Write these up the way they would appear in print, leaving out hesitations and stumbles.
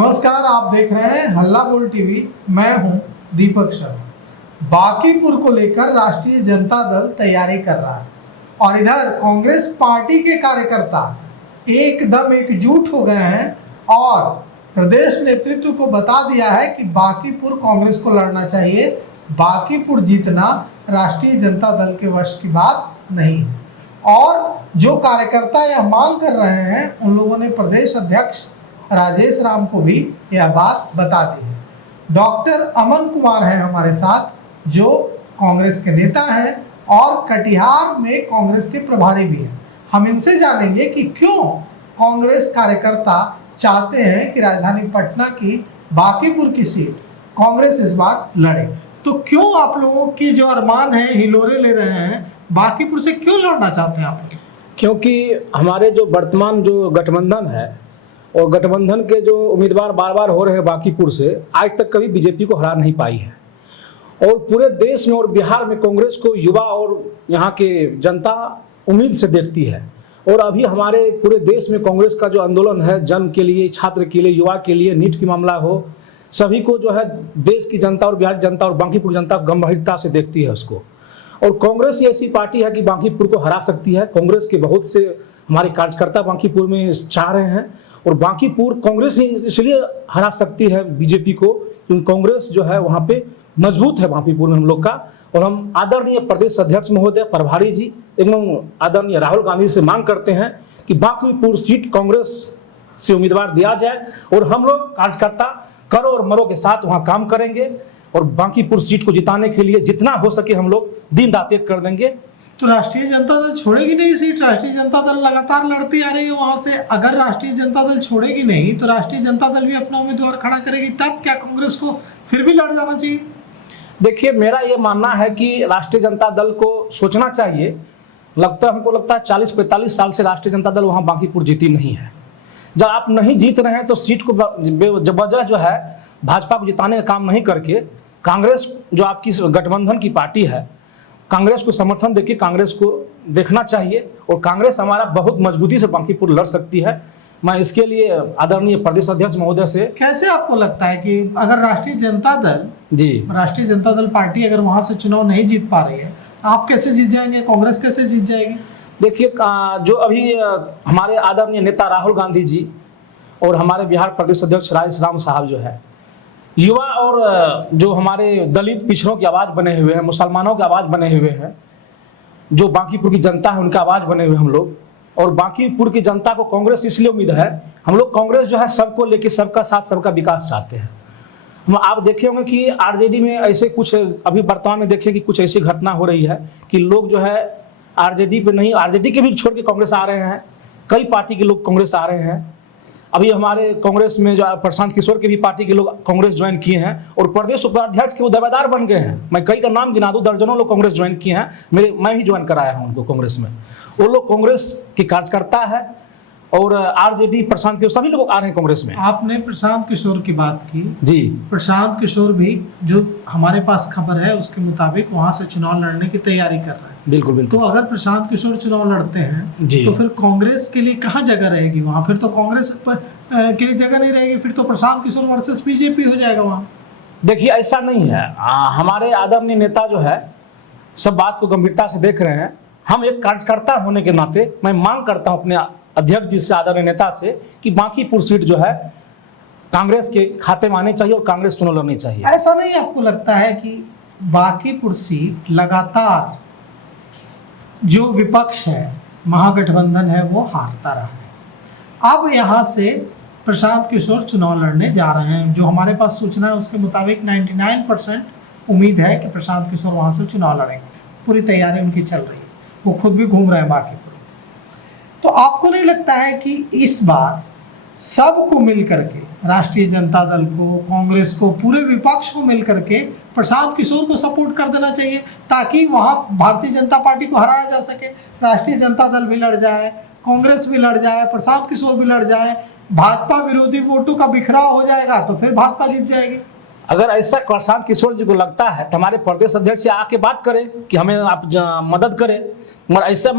नमस्कार, आप देख रहे हैं हल्ला बोल टीवी। मैं हूं दीपक शर्मा। बांकीपुर को लेकर राष्ट्रीय जनता दल तैयारी कर रहा है और इधर कांग्रेस पार्टी के कार्यकर्ता एकदम एकजुट हो गए हैं और प्रदेश नेतृत्व को बता दिया है कि बांकीपुर कांग्रेस को लड़ना चाहिए। बांकीपुर जीतना राष्ट्रीय जनता दल के वश की बात नहीं। और जो कार्यकर्ता यह मांग कर रहे हैं उन लोगों ने प्रदेश अध्यक्ष राजेश राम को भी यह बात बता दी है। डॉक्टर अमन कुमार हैं हमारे साथ, जो कांग्रेस के नेता हैं और कटिहार में कांग्रेस के प्रभारी भी हैं। हम इनसे जानेंगे कि क्यों कांग्रेस कार्यकर्ता चाहते हैं कि राजधानी पटना की बांकीपुर की सीट कांग्रेस इस बार लड़े। तो क्यों आप लोगों की जो अरमान है, हिलोरे ले रहे हैं, बांकीपुर से क्यों लड़ना चाहते हैं आप? क्योंकि हमारे जो वर्तमान जो गठबंधन है और गठबंधन के जो उम्मीदवार बार बार हो रहे हैं बांकीपुर से, आज तक कभी बीजेपी को हरा नहीं पाई है। और पूरे देश में और बिहार में कांग्रेस को युवा और यहाँ के जनता उम्मीद से देखती है। और अभी हमारे पूरे देश में कांग्रेस का जो आंदोलन है, जन के लिए, छात्र के लिए, युवा के लिए, नीट की मामला हो, सभी को जो है देश की जनता और बिहार जनता और बांकीपुर जनता गंभीरता से देखती है उसको। और कांग्रेस ही ऐसी पार्टी है कि बांकीपुर को हरा सकती है। कांग्रेस के बहुत से हमारे कार्यकर्ता बांकीपुर में चाह रहे हैं और बांकीपुर कांग्रेस ही इसलिए हरा सकती है बीजेपी को क्योंकि कांग्रेस जो है वहाँ पे मजबूत है बांकीपुर में हम लोग का। और हम आदरणीय प्रदेश अध्यक्ष महोदय प्रभारी जी एवं आदरणीय राहुल गांधी से मांग करते हैं कि बांकीपुर सीट कांग्रेस से उम्मीदवार दिया जाए और हम लोग कार्यकर्ता करो और मरो के साथ वहाँ काम करेंगे और बांकीपुर सीट को जिताने के लिए जितना हो सके हम लोग दिन रात एक कर देंगे। तो राष्ट्रीय जनता दल छोड़ेगी नहीं सीट? राष्ट्रीय जनता दल लगातार लड़ती आ रही है वहां से। अगर राष्ट्रीय जनता दल छोड़ेगी नहीं तो राष्ट्रीय जनता दल भी अपना उम्मीदवार खड़ा करेगी, तब क्या कांग्रेस को फिर भी लड़ जाना चाहिए? देखिए, मेरा ये मानना है कि राष्ट्रीय जनता दल को सोचना चाहिए। हमको लगता है 40-45 साल से राष्ट्रीय जनता दल वहाँ बांकीपुर जीती नहीं है। जब आप नहीं जीत रहे हैं तो सीट को वजह जो है भाजपा को जिताने का काम नहीं करके कांग्रेस जो आपकी गठबंधन की पार्टी है, कांग्रेस को समर्थन देके कांग्रेस को देखना चाहिए और कांग्रेस हमारा बहुत मजबूती से बांकीपुर लड़ सकती है। मैं इसके लिए आदरणीय प्रदेश अध्यक्ष महोदय से। कैसे आपको लगता है कि अगर राष्ट्रीय जनता दल पार्टी अगर वहां से चुनाव नहीं जीत पा रही है, आप कैसे जीत जाएंगे? कांग्रेस कैसे जीत जाएगी? देखिए, जो अभी हमारे आदरणीय नेता राहुल गांधी जी और हमारे बिहार प्रदेश अध्यक्ष राजेश राम साहब जो है, युवा और जो हमारे दलित पिछड़ों की आवाज़ बने हुए हैं, मुसलमानों की आवाज़ बने हुए हैं, जो बांकीपुर की जनता है उनका आवाज़ बने हुए हम लोग। और बांकीपुर की जनता को कांग्रेस इसलिए उम्मीद है, हम लोग कांग्रेस जो है सबको लेके सबका साथ सबका विकास चाहते हैं। हम आप देखे होंगे कि आरजेडी में ऐसे कुछ अभी वर्तमान में देखें कि कुछ ऐसी घटना हो रही है कि लोग जो है आरजेडी पे नहीं, आरजेडी के भी छोड़ के कांग्रेस आ रहे हैं, कई पार्टी के लोग कांग्रेस आ रहे हैं। अभी हमारे कांग्रेस में जो प्रशांत किशोर के भी पार्टी के लोग कांग्रेस ज्वाइन किए हैं और प्रदेश उपाध्यक्ष के वो दावेदार बन गए हैं। मैं कई का नाम गिना दूं, दर्जनों लोग कांग्रेस ज्वाइन किए हैं। मैं ही ज्वाइन कराया हूं उनको कांग्रेस में। वो लोग कांग्रेस के कार्यकर्ता है और आरजेडी प्रशांत किशोर सभी लोग आ रहे हैं कांग्रेस में। आपने प्रशांत किशोर की बात की जी। प्रशांत किशोर भी जो हमारे पास खबर है उसके मुताबिक वहां से चुनाव लड़ने की तैयारी कर रहे हैं। बिल्कुल बिल्कुल। तो अगर प्रशांत किशोर चुनाव लड़ते हैं जी, तो फिर कांग्रेस के लिए कहाँ जगह रहेगी वहां? फिर तो कांग्रेस के लिए जगह नहीं रहेगी, फिर तो प्रशांत किशोर वर्सेस बीजेपी हो जाएगा वहां। देखिए, ऐसा नहीं है। हमारे आदरणीय नेता जो है सब बात को गंभीरता से देख रहे हैं। हम एक कार्यकर्ता होने के नाते मैं मांग करता हूं अपने अध्यक्ष जी से, आदरणीय नेता से, कि बांकीपुर सीट जो है कांग्रेस के खाते में आनी चाहिए और कांग्रेस चुनाव लड़नी चाहिए। ऐसा नहीं आपको लगता है कि बांकीपुर सीट लगातार जो विपक्ष है, महागठबंधन है, वो हारता रहा है? अब यहाँ से प्रशांत किशोर चुनाव लड़ने जा रहे हैं। जो हमारे पास सूचना है उसके मुताबिक 99% उम्मीद है कि प्रशांत किशोर वहाँ से चुनाव लड़ेंगे। पूरी तैयारी उनकी चल रही है, वो खुद भी घूम रहे हैं बांकीपुर। तो आपको नहीं लगता है कि इस बार सबको मिल करके, राष्ट्रीय जनता दल को, कांग्रेस को, पूरे विपक्ष को मिल करके प्रशांत किशोर को सपोर्ट कर देना चाहिए ताकि वहां भारतीय जनता पार्टी को हराया जा सके? राष्ट्रीय जनता दल भी लड़ जाए, कांग्रेस भी लड़ जाए, प्रशांत किशोर भी लड़ जाए, भाजपा विरोधी वोटों का बिखराव हो जाएगा तो फिर भाजपा जीत जाएगी। अगर ऐसा प्रशांत किशोर जी को लगता है तो हमारे प्रदेश अध्यक्ष से आके बात करें कि हमें आप मदद करें, मगर ऐसा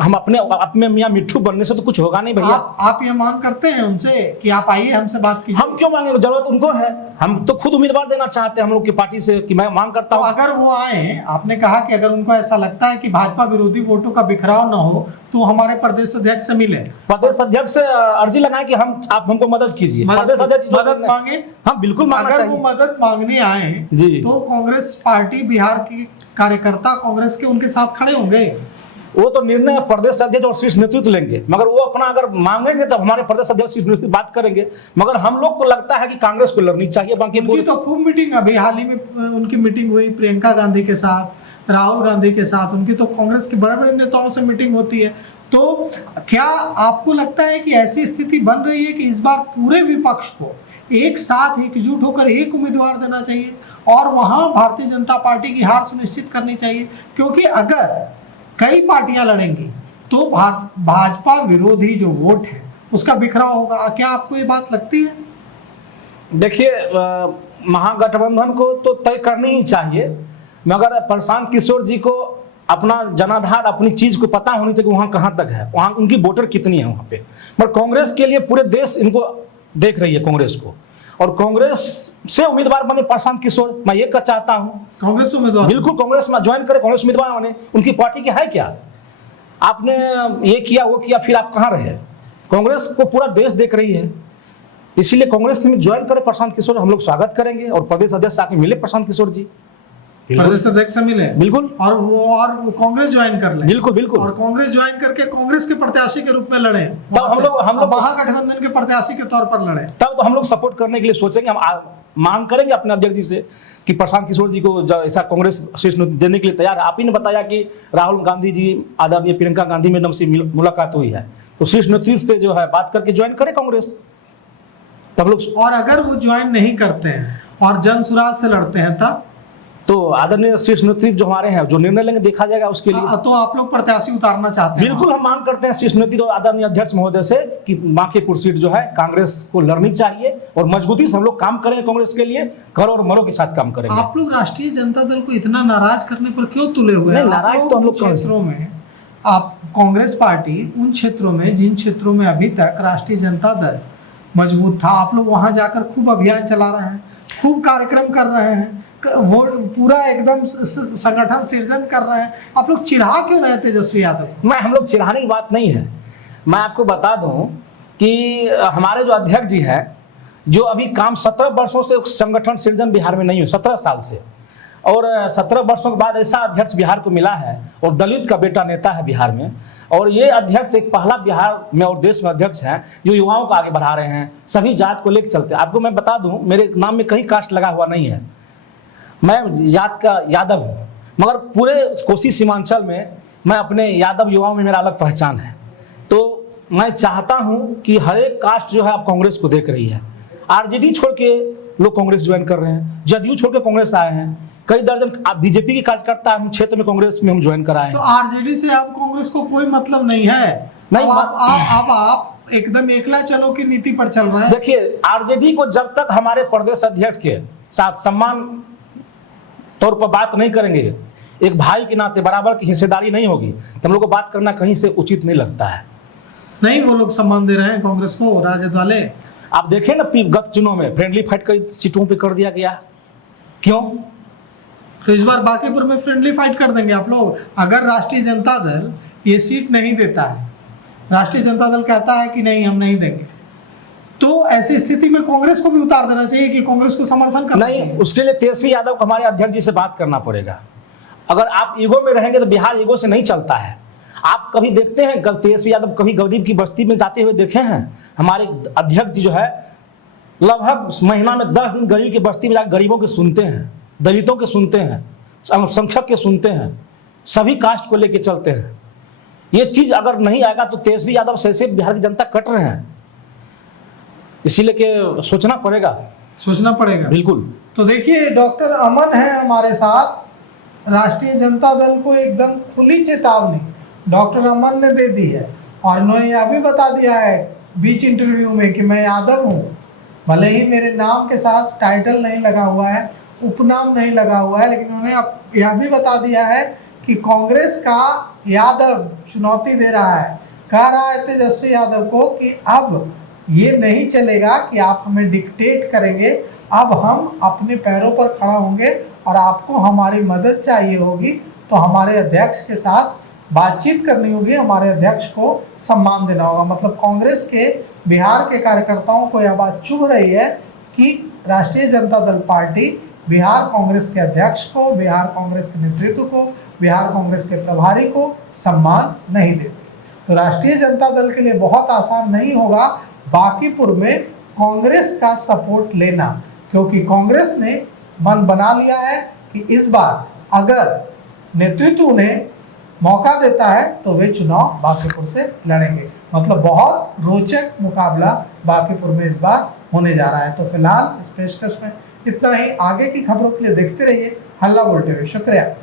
हम अपने मियाँ मिट्ठू बनने से तो कुछ होगा नहीं भैया। आप ये मांग करते हैं उनसे कि आप आइए हमसे बात कीजिए? हम क्यों मांगे, जरूरत उनको है, हम तो खुद उम्मीदवार देना चाहते हैं हम लोग की पार्टी से कि मैं मांग करता तो हूँ। अगर वो आए, आपने कहा कि अगर उनको ऐसा लगता है कि भाजपा विरोधी वोटों का बिखराव ना हो तो हमारे प्रदेश अध्यक्ष से मिले, प्रदेश अध्यक्ष से अर्जी लगाएं कि आप हमको मदद कीजिए, प्रदेश अध्यक्ष मदद मांगे। हाँ बिल्कुल मांगना अगर चाहिए। वो मदद मांगने आए जी तो कांग्रेस पार्टी, बिहार की कार्यकर्ता कांग्रेस के उनके साथ खड़े होंगे। वो तो निर्णय प्रदेश अध्यक्ष और शीर्ष नेतृत्व लेंगे, मगर वो अपना अगर मांगेंगे तो हमारे प्रदेश अध्यक्ष शीर्ष नेतृत्व बात करेंगे। मगर हम लोग को लगता है कि कांग्रेस को लड़नी चाहिए। बाकी उनकी तो खूब मीटिंग, अभी हाल ही में उनकी मीटिंग हुई प्रियंका गांधी के साथ, राहुल गांधी के साथ, उनकी तो कांग्रेस के बड़े बड़े नेताओं से मीटिंग होती है। तो क्या आपको लगता है कि ऐसी स्थिति बन रही है कि इस बार पूरे विपक्ष को एक साथ एकजुट होकर एक उम्मीदवार देना चाहिए और वहां भारतीय जनता पार्टी की हार सुनिश्चित करनी चाहिए? क्योंकि अगर कई पार्टियां लड़ेंगी तो भाजपा विरोधी जो वोट है उसका बिखराव होगा। क्या आपको ये बात लगती है? देखिए, महागठबंधन को तो तय करनी ही चाहिए, मगर प्रशांत किशोर जी को अपना जनाधार, अपनी चीज को पता होनी चाहिए वहां कहां तक है, वहां उनकी वोटर कितनी है वहां पे। पर कांग्रेस के लिए पूरे देश इनको देख रही है, कांग्रेस को, और कांग्रेस से उम्मीदवार बने प्रशांत किशोर। मैं ये चाहता हूं कांग्रेस उम्मीदवार, बिल्कुल कांग्रेस में ज्वाइन करे, कांग्रेस उम्मीदवार बने। उनकी पार्टी की है क्या? आपने ये किया वो किया, फिर आप कहां रहे? कांग्रेस को पूरा देश देख रही है, इसीलिए कांग्रेस में ज्वाइन करे प्रशांत किशोर। हम लोग स्वागत करेंगे और प्रदेश अध्यक्ष आके मिले प्रशांत किशोर जी, प्रदेश अध्यक्ष से मिले बिल्कुल, और वो कांग्रेस ज्वाइन कर ले, बिल्कुल बिल्कुल, और कांग्रेस ज्वाइन करके कांग्रेस के प्रत्याशी के रूप में लड़े, तब हम लोग महागठबंधन के प्रत्याशी के तौर पर लड़े। तब तो हम लोग सपोर्ट करने के लिए सोचेंगे। हम मांग करेंगे अपने अध्यक्ष जी से कि प्रशांत किशोर जी को ऐसा कांग्रेस शीर्ष नेतृत्व देने के लिए तैयार है। आप ही ने बताया कि राहुल गांधी जी, आदरणीय प्रियंका गांधी मैडम से मुलाकात हुई है, तो शीर्ष नेतृत्व से जो है बात करके ज्वाइन करे कांग्रेस, तब लोग। और अगर वो ज्वाइन नहीं करते हैं और जन सुराज से लड़ते हैं तब तो आदरणीय शीर्ष नेतृत्व जो हमारे हैं जो निर्णय लेंगे देखा जाएगा उसके लिए। तो आप लोग प्रत्याशी उतारना चाहते हैं? बिल्कुल, हम मांग करते हैं शीर्ष नेतृत्व और आदरणीय अध्यक्ष महोदय से कि बांकीपुर सीट जो है कांग्रेस को लड़नी चाहिए और मजबूती से हम लोग काम करेंगे कांग्रेस के लिए, घर और मरों के साथ काम करेंगे। आप लोग राष्ट्रीय जनता दल को इतना नाराज करने पर क्यों तुले हुए हैं? नाराज तो हम लोग क्षेत्रों में, आप कांग्रेस पार्टी उन क्षेत्रों में, जिन क्षेत्रों में अभी तक राष्ट्रीय जनता दल मजबूत था, आप लोग वहां जाकर खूब अभियान चला रहे हैं, खूब कार्यक्रम कर रहे हैं, वो पूरा एकदम संगठन सृजन कर रहे हैं। आप लोग चिढ़ा क्यों रहे तेजस्वी यादव? हम लोग चिढ़ाने की बात नहीं है। मैं आपको बता दूं कि हमारे जो अध्यक्ष जी हैं, जो अभी काम 17 वर्षों से संगठन सृजन बिहार में नहीं हुआ, 17 साल से, और 17 वर्षों के बाद ऐसा अध्यक्ष बिहार को मिला है और दलित का बेटा नेता है बिहार में, और ये अध्यक्ष एक पहला बिहार में और देश में अध्यक्ष हैं जो युवाओं को आगे बढ़ा रहे हैं, सभी जात को लेकर चलते हैं। आपको मैं बता दूं, मेरे नाम में कहीं कास्ट लगा हुआ नहीं है, मैं जात का यादव हूँ, मगर पूरे कोसी सीमांचल में मैं अपने यादव युवाओं में मेरा अलग पहचान है। तो मैं चाहता हूं कि हर एक कास्ट जो है अब कांग्रेस को देख रही है। आरजेडी छोड़ के लोग कांग्रेस ज्वाइन कर रहे हैं, जदयू छोड़ के कांग्रेस आए हैं, कई दर्जन बीजेपी के कार्यकर्ता हम क्षेत्र में कांग्रेस में हम ज्वाइन कराए। तो आरजेडी से आप कांग्रेस को कोई मतलब नहीं है? नहीं, आप एकदम एकला चलो की नीति पर चल रहे हैं। देखिए, आरजेडी को जब तक हमारे प्रदेश अध्यक्ष के साथ सम्मान तौर पर बात नहीं करेंगे, एक भाई के नाते बराबर की हिस्सेदारी नहीं होगी, तो हम लोग को बात करना कहीं से उचित नहीं लगता है। नहीं, वो लोग सम्मान दे रहे हैं कांग्रेस को, राजद वाले। आप देखें ना, गत चुनाव में फ्रेंडली फाइट कई सीटों पे कर दिया गया, क्यों? तो इस बार बांकीपुर में फ्रेंडली फाइट कर देंगे आप लोग? अगर राष्ट्रीय जनता दल ये सीट नहीं देता है, राष्ट्रीय जनता दल कहता है कि नहीं हम नहीं देंगे, तो ऐसी स्थिति में कांग्रेस को भी उतार देना चाहिए कि कांग्रेस को समर्थन करना नहीं, उसके लिए तेजस्वी यादव को हमारे अध्यक्ष जी से बात करना पड़ेगा। अगर आप ईगो में रहेंगे तो बिहार ईगो से नहीं चलता है। आप कभी देखते हैं तेजस्वी यादव कभी गरीब की बस्ती में जाते हुए देखे हैं? हमारे अध्यक्ष जी जो है लगभग महीना में 10 दिन गरीब की बस्ती में जाकर गरीबों के सुनते हैं, दलितों के सुनते हैं, अल्पसंख्यक के सुनते हैं, सभी कास्ट को लेके चलते हैं। ये चीज अगर नहीं आएगा तो तेजस्वी यादव से बिहार की जनता कट रहे हैं, इसीलिए के सोचना पड़ेगा। बिल्कुल। तो देखिए, डॉक्टर अमन है हमारे साथ, राष्ट्रीय जनता दल को एकदम खुली चेतावनी डॉक्टर अमन ने दे दी है और उन्होंने यह भी बता दिया है बीच इंटरव्यू में कि मैं यादव हूं, भले ही मेरे नाम के साथ टाइटल नहीं लगा हुआ है, उपनाम नहीं लगा हुआ है, लेकिन उन्होंने अब यह भी बता दिया है कि कांग्रेस का यादव चुनौती दे रहा है, कह रहा है तेजस्वी यादव को कि अब ये नहीं चलेगा कि आप हमें डिक्टेट करेंगे, अब हम अपने पैरों पर खड़ा होंगे और आपको हमारी मदद चाहिए होगी तो हमारे अध्यक्ष के साथ बातचीत करनी होगी, हमारे अध्यक्ष को सम्मान देना होगा। मतलब कांग्रेस के बिहार के कार्यकर्ताओं को यह बात चुभ रही है कि राष्ट्रीय जनता दल पार्टी बिहार कांग्रेस के अध्यक्ष को, बिहार कांग्रेस के नेतृत्व को, बिहार कांग्रेस के प्रभारी को सम्मान नहीं देती। तो राष्ट्रीय जनता दल के लिए बहुत आसान नहीं होगा बांकीपुर में कांग्रेस का सपोर्ट लेना, क्योंकि कांग्रेस ने मन बना लिया है कि इस बार अगर नेतृत्व उन्हें मौका देता है तो वे चुनाव बांकीपुर से लड़ेंगे। मतलब बहुत रोचक मुकाबला बांकीपुर में इस बार होने जा रहा है। तो फिलहाल इस पेशकश में इतना ही। आगे की खबरों के लिए देखते रहिए हल्ला बोल टीवी। शुक्रिया।